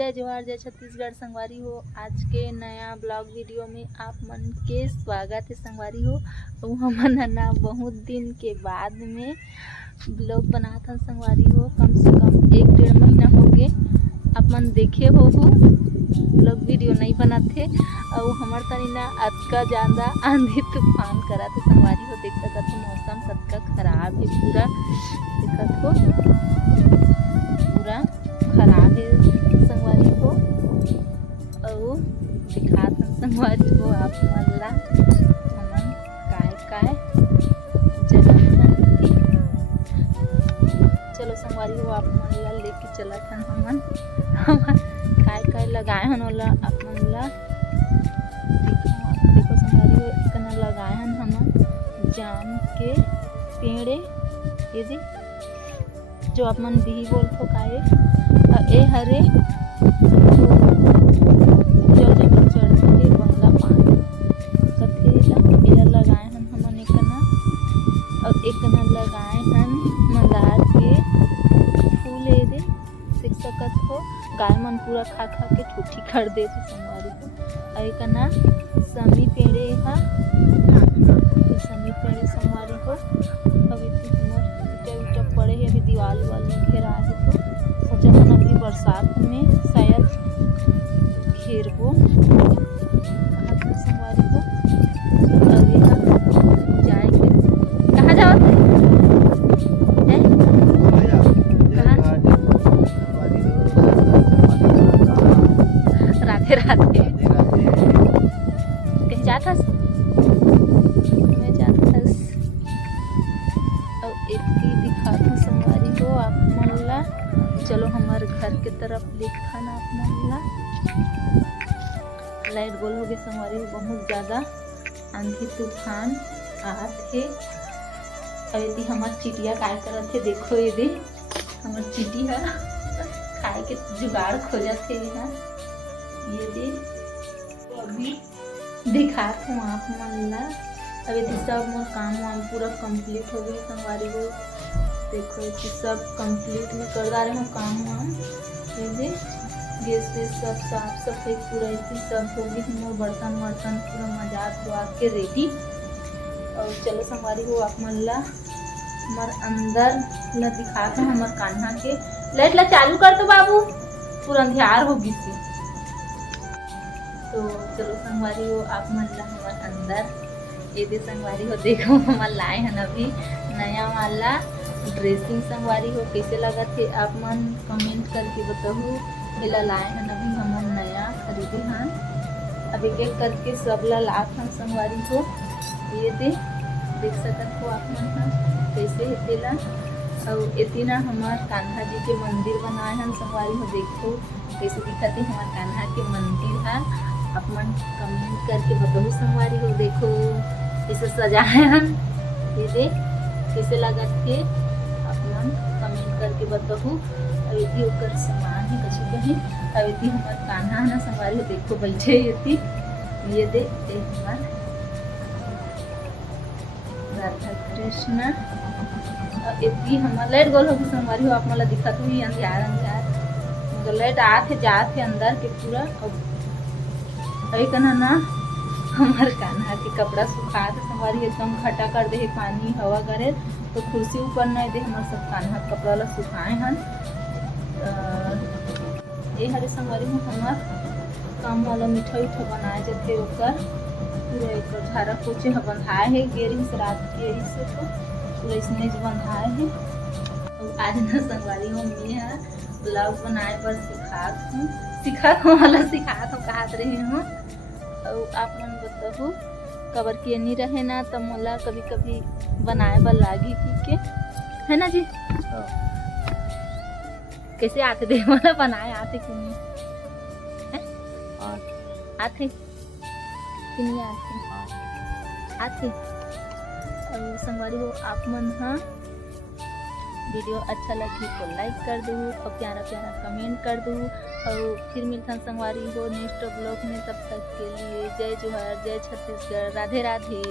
जय जोहार जय छत्तीसगढ़ संगवारी हो। आज के नया ब्लॉग वीडियो में आप मन के स्वागत है संगवारी हो। तो हमन ना बहुत दिन के बाद में ब्लॉग बनात हन संगवारी हो। कम से कम 1-1.5 महीना हो गए आप मन देखे हो ब्लॉग वीडियो नहीं बनाते। और हमार तनी ना अतका ज़्यादा आंधी तूफान करा थे संगवारी हो। देख सकत हो मौसम कतका खराब है, पूरा देखत हो पूरा खराब है संगवारी हो। और दिखात हन संगवारी हो आप मन ला हमन काय जगह हन। चलो संगवारी हो आप मन ला लेके चलत हन हमन काय लगाए हन ओला आप मन ला देखो संगवारी हो। इतना लगाए हन हमन जाम के पेड़े ये दे जो आप मन बिही बोलथो काए ए हरे जौरे में चढ़थे बंगला पान कथे एला लगाए हन हमन एकना। और एकना लगाए हन मंदार के फूल ए दे देख सकत हो। गाय मन पूरा खा के ठूठी कर देथे संगवारी हो। और एकना समी पेड़े हा समी पेड़े संगवारी हो। अब इतना पड़े है अभी दीवार में घेरा है तो सोचा था अभी बरसात में शायद घेरबो संगवारी हो। अभी जाएंगे कहाँ जाओ राधे राधे कहीं जाता मैं जाता और एक दिखात हूँ संगवारी हो आप मन ला। चलो हमारे घर के तरफ देखा ना आप मन ला। लाइट गोल हो गए संगवारी हो। बहुत ज़्यादा आंधी तूफान आत है। अभी हमार चिटिया काय करत है देखो ये दे हमार चिटी है खाए के जुगाड़ खोजत है यहाँ ये दे। तो अभी दिखात हूँ आप मन ला। अभी तो सब मोर काम वाम पूरा कंप्लीट हो गई संगवारी हो। देखो ये सब कंप्लीट में कर रहे हो काम वाम। ये गैस वेस सब साफ सफाई पूरा इतनी सब हो गई। मोर बर्तन वर्तन पूरा मजा धुआ के रेडी। और चलो संगवारी हो आप मन ला हमार अंदर ला दिखात हूँ हमार कान्हा के। लाइट ला चालू कर दो बाबू पूरा अंधियार हो गई थी। तो चलो संगवारी हो आप मन ला हमार अंदर ये दे संगवारी हो। देखो हमार लाए हैं अभी नया वाला ड्रेसिंग संगवारी हो। कैसे लगा थे आप मन कमेंट करके बताओ। एला लाए हैं अभी हमन नया खरीदे हैं। अब एक एक करके सब ला लात हैं संगवारी हो। ये देख सकत हो आप मन कैसे है तेला। और इतना हमार कान्हा जी के मंदिर बनाए हैं संगवारी हो। देखो कैसे दिखत है हमार कान्हा के मंदिर है। आप मन कमेंट करके बताओ संगवारी हो। देखो कैसे सजाए हैं ये देख कैसे लगत थे आप मन कमेंट करके बताओ। अभी ओकर सामान है कछु कहीं। अभी हमार कान्हा है ना संगवारी हो। देखो बैठे ये दे हमार राधा कृष्ण। इतनी हमार लाइट गोल होगी संगवारी हो। आप मला दिखत हुई अंधियार मगर लाइट आत है जात है अंदर के पूरा। अभी कना ना हमार कान्हा के कपड़ा सुखा थे संगवारी एकदम खटा कर दे पानी हवा करे तो कुर्सी ऊपर नहीं दे। हमार सब कान्हा कपड़ा ला सुखाए हन। ये हरे संगवारी हो हमार काम वाला मिठाई बनाए जाते ओकर पूरा एक झारा पोछे ह बंधाए है गेरी से रात के यही से तो पूरा इसने बंधाए है। और आज ना संगवारी हो मैं ब्लॉग बनाए पर सिखात हूँ कहत रही हूँ। और आप मन बताओ कबर के नहीं रहे ना तो मोला कभी कभी बनाए बर लागी के है ना जी। कैसे आते दे मोला बनाए आते कि नहीं आते कि नहीं आते। और संगवारी हो आप मन हाँ वीडियो अच्छा लगी तो लाइक कर दो और प्यारा कमेंट कर दो। और फिर मिलता संगवारी हो नेक्स्ट ब्लॉग में। तब तक के लिए जय जोहार जय छत्तीसगढ़ राधे राधे।